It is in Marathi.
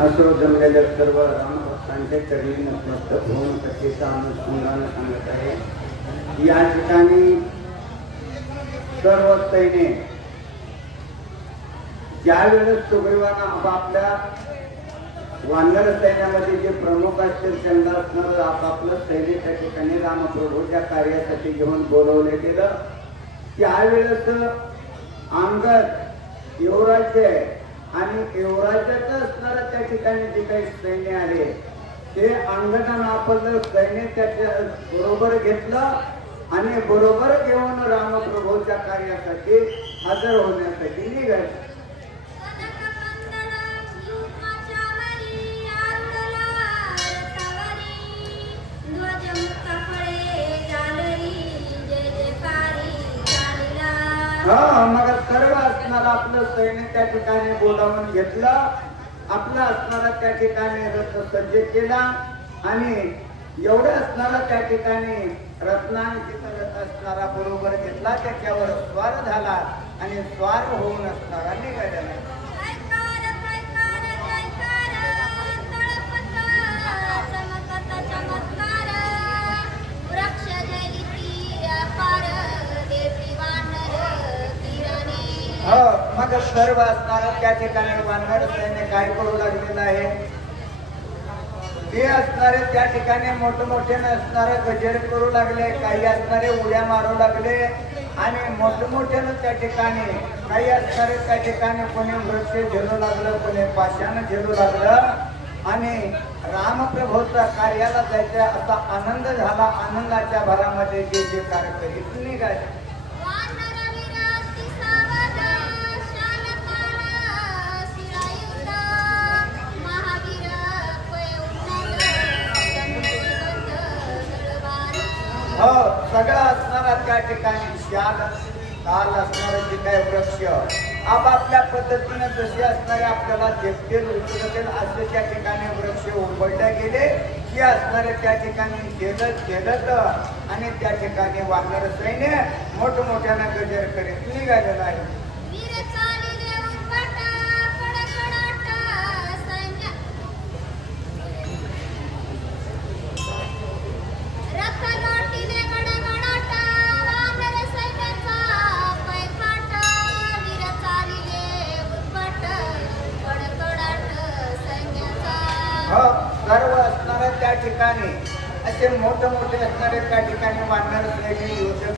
असो जमलेल्या सर्व रामभक्तांचे चरणी नतमस्तक होऊन कथेचा अनुसंधान सांगत आहे। या ठिकाणी सर्व सैन्य ज्यावेळेस सुग्रीवांना आपापल्या वानर सैन्यामध्ये जे प्रमुख असतील त्यांना असणारं आपापलं सैन्य त्या ठिकाणी रामप्रभूच्या कार्यासाठी घेऊन बोलवले गेलं। त्यावेळेस अंगद युवराज्य आणि युवराज्यात असणारं त्या ठिकाणी जे काही सैन्य आले ते अंगदानं आपलं सैन्य त्याच्या बरोबर घेतलं आणि बरोबर घेऊन रामप्रभूच्या कार्यासाठी हजर होण्यासाठी निघाले। मग सर्व असणार आपलं सैन्य त्या ठिकाणी बोलावून घेतलं, आपला असणारा त्या ठिकाणी रथ सज्ज केला आणि एवढं असणारा त्या ठिकाणी रत्नांकित रथ असणारा बरोबर घेतला, त्याच्यावर स्वार झाला आणि स्वार होऊन असणारा निघालेला। मग सर्व असणारा त्या ठिकाणी वानर सैन्य काय करू लागलेलं आहे, ते असणारे त्या ठिकाणी मोठमोठे असणारे गजेर करू लागले, काही असणारे उड्या मारू लागले आणि मोठमोठ्यानं त्या ठिकाणी काही असणारे त्या ठिकाणी कोणी वृक्ष झेलू लागलं, कोणी पाशानं झेलू लागलं आणि रामप्रभूच्या कार्याला जायचा असा आनंद झाला। आनंदाच्या भरामध्ये जे जे कार्य करीत निघाले। सगळं असणारा त्या ठिकाणी शाल काल असणारे जे काही वृक्ष आपापल्या पद्धतीने जसे असणारे आपल्याला झेपतील उचलतील असे त्या ठिकाणी वृक्ष उभळले गेले की असणारे त्या ठिकाणी खेळत आणि त्या ठिकाणी वानर सैन्य मोठमोठ्यानं गजर करीत निघालेलं आहे। सर्व असणाऱ्या त्या ठिकाणी असे मोठे असणारे त्या ठिकाणी वानर सैन्य